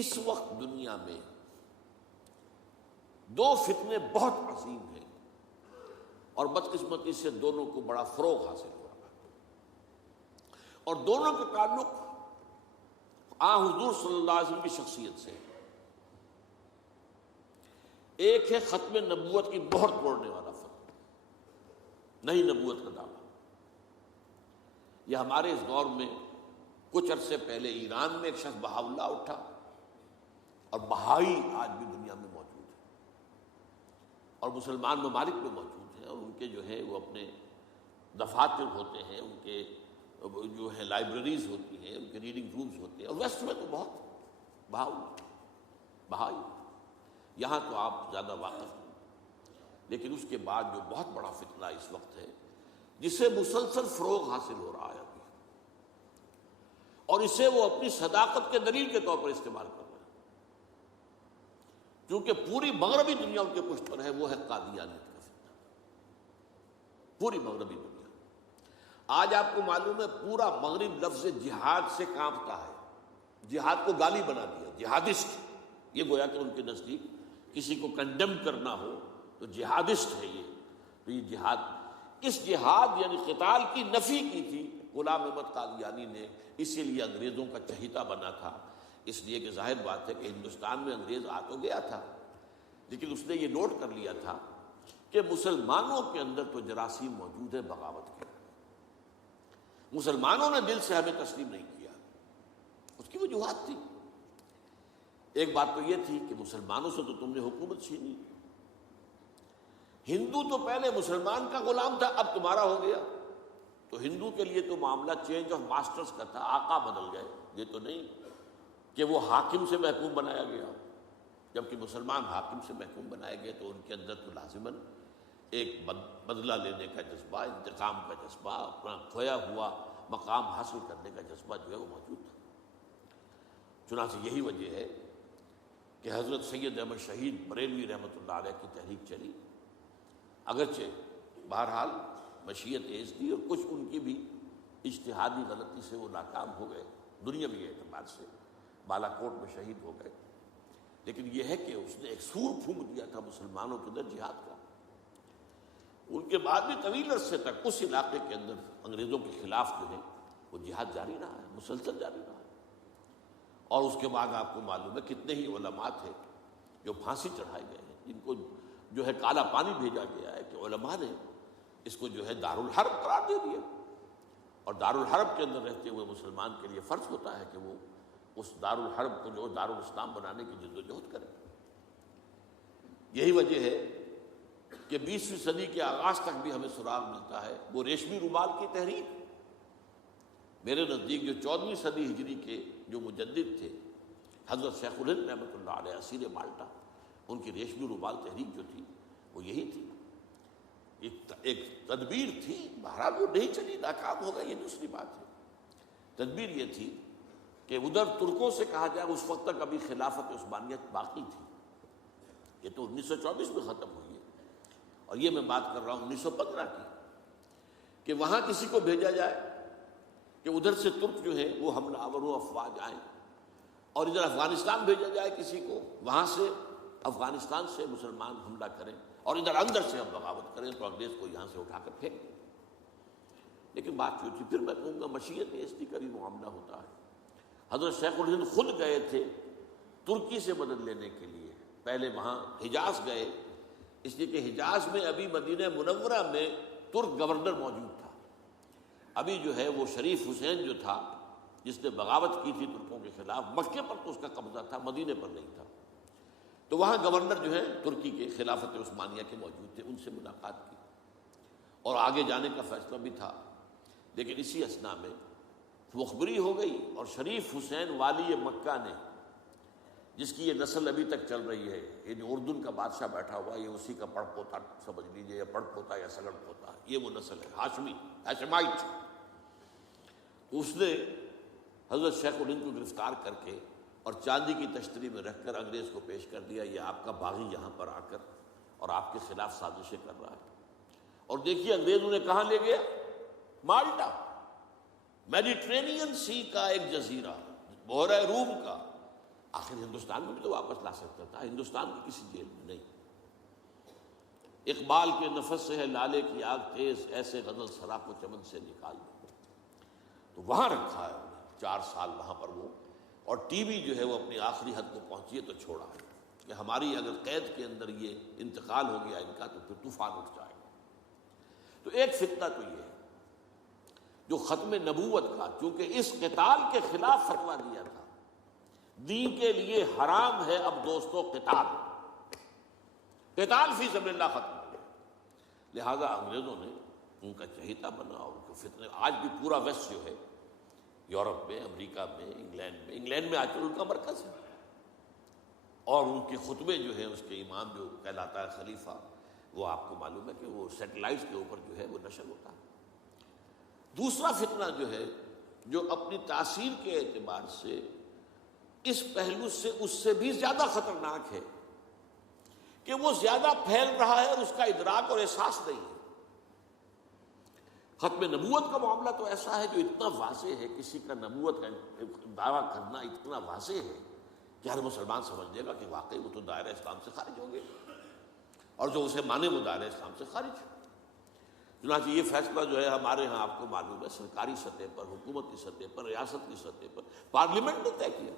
اس وقت دنیا میں دو فتنے بہت عظیم ہیں اور بدقسمتی سے دونوں کو بڑا فروغ حاصل ہو رہا ہے، اور دونوں کا تعلق حضور صلی اللہ علیہ وسلم کی شخصیت سے ہے۔ ایک ہے ختم نبوت کی مہر توڑنے والا فتنہ، نئی نبوت کا دعویٰ۔ یہ ہمارے اس دور میں کچھ عرصے پہلے ایران میں ایک شخص بہاء اللہ اٹھا، اور بہائی آج بھی دنیا میں موجود ہے اور مسلمان ممالک میں موجود ہیں، اور ان کے جو ہے وہ اپنے دفاتر ہوتے ہیں، ان کے جو ہے لائبریریز ہوتی ہیں، ان کے ریڈنگ رومز ہوتے ہیں، اور ویسٹ میں تو بہت بہائی، یہاں تو آپ زیادہ واقف ہیں۔ لیکن اس کے بعد جو بہت بڑا فتنہ اس وقت ہے، جسے مسلسل فروغ حاصل ہو رہا ہے ابھی، اور اسے وہ اپنی صداقت کے دلیل کے طور پر استعمال کر رہے ہیں، کیونکہ پوری مغربی دنیا ان کے پشت پر ہے، وہ ہے قادیانیت کا فتنہ۔ پوری مغربی دنیا، آج آپ کو معلوم ہے پورا مغرب لفظ جہاد سے کانپتا ہے، جہاد کو گالی بنا دیا، جہادسٹ۔ یہ گویا کہ ان کے نزدیک کسی کو کنڈم کرنا ہو تو جہادسٹ ہے یہ، تو یہ جہاد، اس جہاد یعنی قتال کی نفی کی تھی غلام احمد قادیانی نے، اسی لیے انگریزوں کا چہیتا بنا تھا، اس لیے کہ ظاہر بات ہے کہ ہندوستان میں انگریز آ تو گیا تھا، لیکن اس نے یہ نوٹ کر لیا تھا کہ مسلمانوں کے اندر تو جراثیم موجود ہے بغاوت کے، مسلمانوں نے دل سے ہمیں تسلیم نہیں کیا، اس کی وجوہات تھی۔ ایک بات تو یہ تھی کہ مسلمانوں سے تو تم نے حکومت چھینی، ہندو تو پہلے مسلمان کا غلام تھا، اب تمہارا ہو گیا، تو ہندو کے لیے تو معاملہ چینج آف ماسٹرز کا تھا، آقا بدل گئے، یہ تو نہیں کہ وہ حاکم سے محکوم بنایا گیا، جبکہ مسلمان حاکم سے محکوم بنائے گئے تو ان کے اندر تو لازماً ایک بدلہ لینے کا جذبہ، انتقام کا جذبہ، اپنا کھویا ہوا مقام حاصل کرنے کا جذبہ جو ہے وہ موجود تھا۔ چنانچہ یہی وجہ ہے کہ حضرت سید احمد شہید بریلوی رحمۃ اللہ علیہ کی تحریک چلی، اگرچہ بہرحال مشیت ایز تھی اور کچھ ان کی بھی اجتہادی غلطی سے وہ ناکام ہو گئے، دنیاوی اعتبار سے بالا کوٹ میں شہید ہو گئے، لیکن یہ ہے کہ اس نے ایک سور پھونک دیا تھا مسلمانوں کے اندر جہاد کا۔ ان کے بعد بھی طویل عرصے تک اس علاقے کے اندر انگریزوں کے خلاف جو ہے وہ جہاد جاری رہا ہے، مسلسل جاری رہا ہے، اور اس کے بعد آپ کو معلوم ہے کتنے ہی علماء تھے جو پھانسی چڑھائے گئے ہیں، جن کو جو ہے کالا پانی بھیجا گیا ہے کہ علماء نے اس کو جو ہے دارالحرب قرار دے دیا، اور دارالحرب کے اندر رہتے ہوئے مسلمان کے لیے فرض ہوتا ہے کہ وہ اس دارالحرب کو جو دارالاسلام بنانے کی جد و جہد کرے۔ یہی وجہ ہے کہ 20ویں صدی کے آغاز تک بھی ہمیں سراغ ملتا ہے وہ ریشمی رومال کی تحریک۔ میرے نزدیک جو 14ویں صدی ہجری کے جو مجدد تھے حضرت شیخ الہند رحمۃ اللہ علیہ اسیر مالٹا، ان کی ریشمی رومال تحریک جو تھی وہ یہی تھی، ایک تدبیر تھی، بہرحال وہ نہیں چلی، ناکام ہو گئی، یہ دوسری بات ہے۔ تدبیر یہ تھی کہ ادھر ترکوں سے کہا جائے اس وقت تک ابھی خلافت عثمانیت باقی تھی، یہ تو 1924 میں ختم ہوئی ہے، اور یہ میں بات کر رہا ہوں 1915 کی، کہ وہاں کسی کو بھیجا جائے کہ ادھر سے ترک جو ہے وہ حملہ آور و افواج آئیں، اور ادھر افغانستان بھیجا جائے کسی کو، وہاں سے افغانستان سے مسلمان حملہ کریں اور ادھر اندر سے ہم بغاوت کریں تو انگریز کو یہاں سے اٹھا کر پھینک دیں۔ لیکن بات جو تھی، پھر میں کہوں گا مشیت ایسی کا بھی معاملہ ہوتا ہے۔ حضرت شیخ الہند خود گئے تھے ترکی سے مدد لینے کے لیے، پہلے وہاں حجاز گئے، اس لیے کہ حجاز میں ابھی مدینہ منورہ میں ترک گورنر موجود تھا، ابھی جو ہے وہ شریف حسین جو تھا جس نے بغاوت کی تھی ترکوں کے خلاف، مکے پر تو اس کا قبضہ تھا، مدینے پر نہیں تھا، تو وہاں گورنر جو ہے ترکی کے خلافت عثمانیہ کے موجود تھے، ان سے ملاقات کی اور آگے جانے کا فیصلہ بھی تھا۔ لیکن اسی اثناء میں مخبری ہو گئی، اور شریف حسین والی مکہ نے، جس کی یہ نسل ابھی تک چل رہی ہے، یہ جو اردن کا بادشاہ بیٹھا ہوا ہے، یہ اسی کا پڑ پوتا سمجھ لیجیے، یا پڑ پوتا یا سگڑ پوتا، یہ وہ نسل ہے ہاشمی، ہاشمائٹ۔ اس نے حضرت شیخ الہند کو گرفتار کر کے اور چاندی کی تشتری میں رکھ کر انگریز کو پیش کر دیا، یہ آپ کا باغی یہاں پر آ کر اور آپ کے خلاف سازشیں کر رہا ہے۔ اور دیکھیے انگریز انہیں کہاں لے گیا، مالٹا، میڈیٹرینین سی کا ایک جزیرہ، بحیرہ روم کا، آخر ہندوستان میں بھی تو واپس لا سکتا تھا، ہندوستان کی کسی جیل میں نہیں۔ اقبال کے نفس سے ہے لالے کی آگ تیز، ایسے غزل سرا کو چمن سے نکال دو، تو وہاں رکھا ہے انہیں 4 سال وہاں پر وہ، اور ٹی وی جو ہے وہ اپنی آخری حد کو پہنچی ہے تو چھوڑا ہے کہ ہماری اگر قید کے اندر یہ انتقال ہو گیا ان کا تو پھر طوفان اٹھ جائے گا۔ تو ایک فتنہ تو یہ ہے جو ختم نبوت کا، چونکہ اس قتال کے خلاف فتویٰ دیا تھا، دین کے لیے حرام ہے اب دوستو قتال، قتال فی سبیل اللہ ختم ہو گیا، لہذا انگریزوں نے ان کا چہیتا بنا اور ان کو فتنے، آج بھی پورا ویسٹ جو ہے یورپ میں، امریکہ میں، انگلینڈ میں آج کل ان کا مرکز ہے، اور ان کے خطبے جو ہے اس کے امام جو کہلاتا ہے خلیفہ، وہ آپ کو معلوم ہے کہ وہ سیٹلائٹس کے اوپر جو ہے وہ نشر ہوتا ہے۔ دوسرا فتنہ جو ہے جو اپنی تاثیر کے اعتبار سے اس پہلو سے اس سے بھی زیادہ خطرناک ہے کہ وہ زیادہ پھیل رہا ہے اور اس کا ادراک اور احساس نہیں ہے۔ ختم نبوت کا معاملہ تو ایسا ہے جو اتنا واضح ہے، کسی کا نبوت کا دعویٰ کرنا اتنا واضح ہے کہ ہر مسلمان سمجھ لے گا کہ واقعی وہ تو دائرہ اسلام سے خارج ہو گئے، اور جو اسے مانے وہ دائرہ اسلام سے خارج ہے۔ چنانچہ یہ فیصلہ جو ہے ہمارے ہاں آپ کو معلوم ہے سرکاری سطح پر، حکومت کی سطح پر، ریاست کی سطح پر، پارلیمنٹ نے طے کیا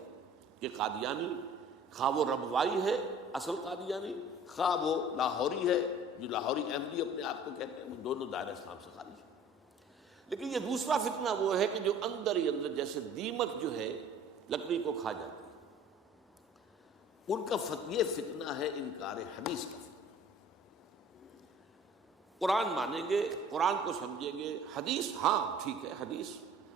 کہ قادیانی خواہ وہ ربوائی ہے اصل قادیانی، خواہ وہ لاہوری ہے جو لاہوری احمدی اپنے آپ کو کہتے ہیں، وہ دونوں دائرہ اسلام سے خارج ہیں۔ لیکن یہ دوسرا فتنہ وہ ہے کہ جو اندر ہی اندر جیسے دیمک جو ہے لکڑی کو کھا جاتی ہے، ان کا یہ فتنہ ہے انکار حدیث کا فتنہ۔ قرآن مانیں گے، قرآن کو سمجھیں گے، حدیث ہاں ٹھیک ہے، حدیث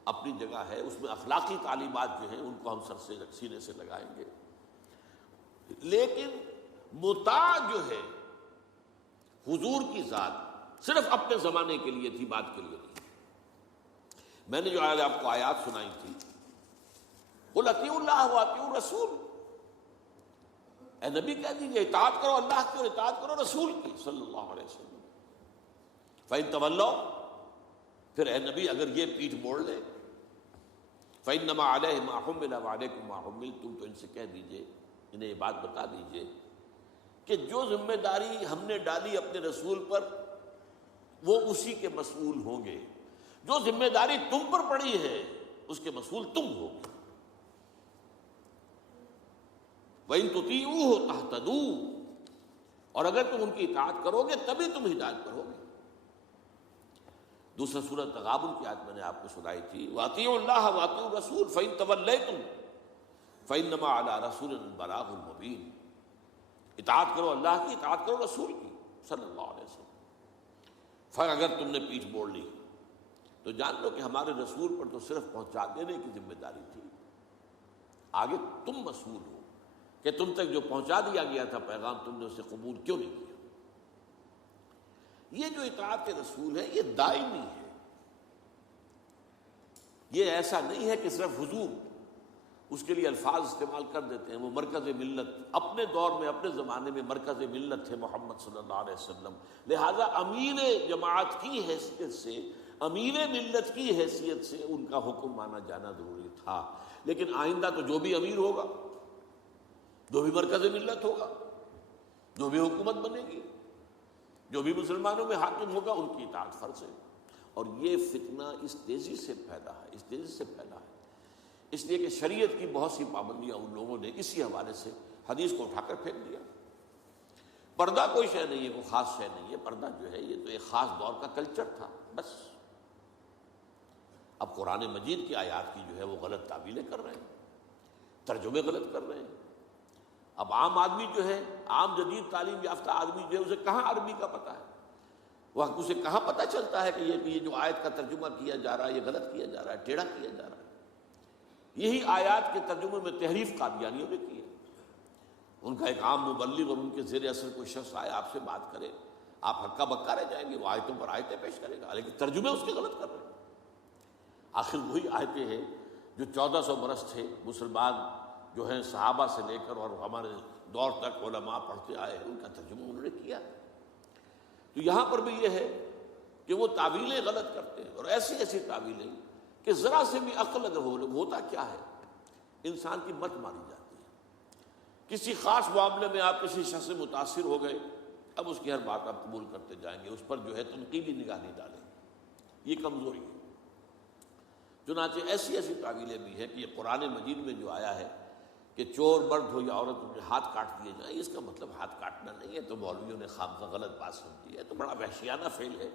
اپنی جگہ ہے، اس میں اخلاقی تعلیمات جو ہیں ان کو ہم سر سے سینے سے لگائیں گے، لیکن مطاع جو ہے حضور کی ذات صرف اپنے زمانے کے لیے تھی، بات کے لیے نہیں۔ میں نے جو آج آپ کو آیات سنائی تھی، قل اطیعوا اللہ واطیعوا الرسول، اے نبی کہہ دیجیے اطاعت کرو اللہ کی اور اطاعت کرو رسول کی صلی اللہ علیہ وسلم۔ فَإِن تَوَلَّوْا، پھر اے نبی اگر یہ پیٹھ موڑ لے، فَإِنَّمَا عَلَيْهِ مَا حُمِّلَ وَعَلَيْكُمْ مَا حُمِّلْتُمْ، تو ان سے کہہ دیجیے، انہیں یہ بات بتا دیجیے کہ جو ذمہ داری ہم نے ڈالی اپنے رسول پر وہ اسی کے مسئول ہوں گے، جو ذمہ داری تم پر پڑی ہے اس کے مسئول تم ہو گے۔ وَإِن تُطِيعُوهُ تَهْتَدُوا، اور اگر تم ان کی اطاعت کرو گے تبھی تم ہدایت پر ہوگے۔ دوسرا سورۃ تغابن کی آیت میں نے آپ کو سنائی تھی، وَأَطِيعُوا اللَّهَ وَأَطِيعُوا الرَّسُولَ فَإِن تَوَلَّيْتُمْ فَإِنَّمَا عَلَىٰ رَسُولِنَا الْبَلَاغُ الْمُبِينُ، اطاعت کرو اللہ کی، اطاعت کرو رسول کی صلی اللہ علیہ وسلم۔ پھر اگر تم نے پیٹھ موڑ لی تو جان لو کہ ہمارے رسول پر تو صرف پہنچا دینے کی ذمہ داری تھی، آگے تم مسئول ہو کہ تم تک جو پہنچا دیا گیا تھا پیغام تم نے اسے قبول کیوں نہیں کیا۔ یہ جو اطاعت رسول ہے یہ دائمی ہے، یہ ایسا نہیں ہے کہ صرف حضور اس کے لیے الفاظ استعمال کر دیتے ہیں۔ وہ مرکز ملت اپنے دور میں اپنے زمانے میں مرکز ملت تھے محمد صلی اللہ علیہ وسلم، لہذا امیر جماعت کی حیثیت سے، امیر ملت کی حیثیت سے ان کا حکم مانا جانا ضروری تھا۔ لیکن آئندہ تو جو بھی امیر ہوگا، جو بھی مرکز ملت ہوگا، جو بھی حکومت بنے گی، جو بھی مسلمانوں میں حاکم ہوگا، ان کی اطاعت فرض ہے۔ اور یہ فتنہ اس تیزی سے پھیلا ہے، اس تیزی سے پھیلا ہے، اس لیے کہ شریعت کی بہت سی پابندیاں ان لوگوں نے اسی حوالے سے حدیث کو اٹھا کر پھینک دیا۔ پردہ کوئی شے نہیں ہے، کوئی خاص شے نہیں ہے، پردہ جو ہے یہ تو ایک خاص دور کا کلچر تھا بس۔ اب قرآن مجید کی آیات کی جو ہے وہ غلط تعویلیں کر رہے ہیں، ترجمے غلط کر رہے ہیں۔ اب عام آدمی جو ہے، عام جدید تعلیم یافتہ آدمی جو ہے، اسے کہاں عربی کا پتہ ہے، وہ اسے کہاں پتہ چلتا ہے کہ یہ جو آیت کا ترجمہ کیا جا رہا ہے یہ غلط کیا جا رہا ہے، ٹیڑھا کیا جا رہا ہے۔ یہی آیات کے ترجمے میں تحریف قادیانیوں نے کی ہے۔ ان کا ایک عام مبلغ اور ان کے زیر اثر کوئی شخص آئے آپ سے بات کرے، آپ ہکا بکا رہ جائیں گے، وہ آیتوں پر آیتیں پیش کرے گا، لیکن ترجمے اس کے غلط کر رہے ہیں۔ آخر وہی آیتیں ہیں جو 1400 برس تھے مسلمان جو ہیں صحابہ سے لے کر اور ہمارے دور تک علماء پڑھتے آئے ہیں، ان کا ترجمہ انہوں نے کیا۔ تو یہاں پر بھی یہ ہے کہ وہ تعویلیں غلط کرتے ہیں، اور ایسی ایسی تعویلیں کہ ذرا سے بھی عقل اگر ہوتا کیا ہے، انسان کی مت ماری جاتی ہے۔ کسی خاص معاملے میں آپ کسی شخص سے متاثر ہو گئے، اب اس کی ہر بات آپ قبول کرتے جائیں گے، اس پر جو ہے تنقیدی نگاہ نہیں ڈالیں گے، یہ کمزوری ہے۔ چنانچہ ایسی ایسی تعویلیں بھی ہیں کہ یہ قرآن مجید میں جو آیا ہے کہ چور مرد ہو یا عورت ان کے ہاتھ کاٹ دیے جائیں، اس کا مطلب ہاتھ کاٹنا نہیں ہے، تو مولویوں نے خامخواہ غلط بات سمجھی ہے، تو بڑا وحشیانہ فعل ہے۔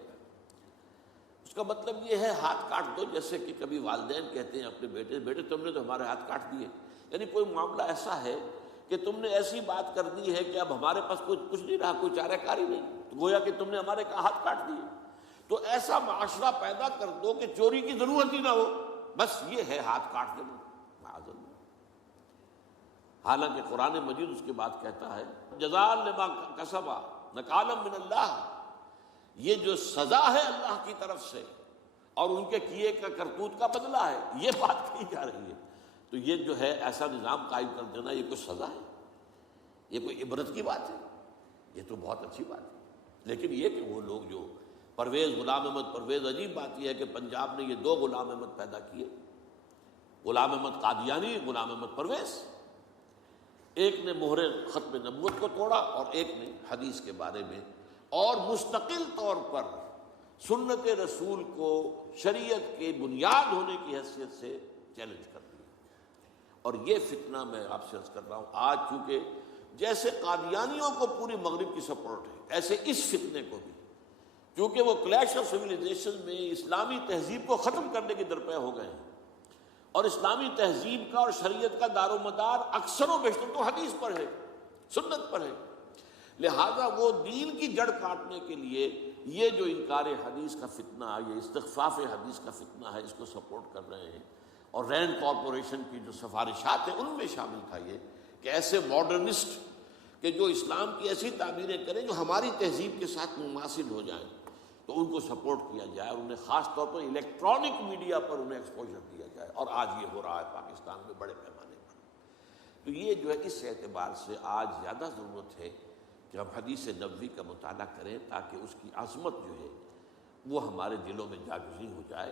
اس کا مطلب یہ ہے ہاتھ کاٹ دو، جیسے کہ کبھی والدین کہتے ہیں اپنے بیٹے، بیٹے تم نے تو ہمارے ہاتھ کاٹ دیے، یعنی کوئی معاملہ ایسا ہے کہ تم نے ایسی بات کر دی ہے کہ اب ہمارے پاس کچھ نہیں رہا، کوئی چارہ کاری نہیں، تو گویا کہ تم نے ہمارے ہاتھ کاٹ دیے۔ تو ایسا معاشرہ پیدا کر دو کہ چوری کی ضرورت ہی نہ ہو، بس یہ ہے ہاتھ کاٹ دینا، معاذ اللہ۔ حالانکہ قرآن مجید اس کے بعد کہتا ہے جزاء لما کسبا نکالا من اللہ، یہ جو سزا ہے اللہ کی طرف سے اور ان کے کیے کا کرتوت کا بدلہ ہے، یہ بات کہی جا رہی ہے۔ تو یہ جو ہے ایسا نظام قائم کر دینا، یہ کوئی سزا ہے، یہ کوئی عبرت کی بات ہے، یہ تو بہت اچھی بات ہے۔ لیکن یہ کہ وہ لوگ جو پرویز غلام احمد پرویز، عجیب بات یہ ہے کہ پنجاب نے یہ دو غلام احمد پیدا کیے، غلام احمد قادیانی، غلام احمد پرویز، ایک نے مہر ختم نبوت کو توڑا اور ایک نے حدیث کے بارے میں اور مستقل طور پر سنت رسول کو شریعت کے بنیاد ہونے کی حیثیت سے چیلنج کر دیا۔ اور یہ فتنہ میں آپ سے عرض کر رہا ہوں، آج چونکہ جیسے قادیانیوں کو پوری مغرب کی سپورٹ ہے، ایسے اس فتنے کو بھی، کیونکہ وہ کلیش آف سویلائزیشن میں اسلامی تہذیب کو ختم کرنے کے درپے ہو گئے ہیں، اور اسلامی تہذیب کا اور شریعت کا دار و مدار اکثر و بیشتر تو حدیث پر ہے، سنت پر ہے، لہذا وہ دین کی جڑ کاٹنے کے لیے یہ جو انکار حدیث کا فتنہ، یہ استخفاف حدیث کا فتنہ ہے، اس کو سپورٹ کر رہے ہیں۔ اور رینڈ کارپوریشن کی جو سفارشات ہیں ان میں شامل تھا یہ کہ ایسے ماڈرنسٹ کہ جو اسلام کی ایسی تعبیریں کریں جو ہماری تہذیب کے ساتھ مماثل ہو جائیں، تو ان کو سپورٹ کیا جائے اور انہیں خاص طور پر الیکٹرانک میڈیا پر انہیں ایکسپوجر دیا جائے، اور آج یہ ہو رہا ہے پاکستان میں بڑے پیمانے پر۔ تو یہ جو ہے اس اعتبار سے آج زیادہ ضرورت ہے کہ ہم حدیث نبوی کا مطالعہ کریں، تاکہ اس کی عظمت جو ہے وہ ہمارے دلوں میں جاگزی ہو جائے،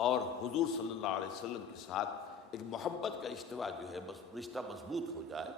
اور حضور صلی اللہ علیہ وسلم کے ساتھ ایک محبت کا اشتوا جو ہے رشتہ مضبوط ہو جائے۔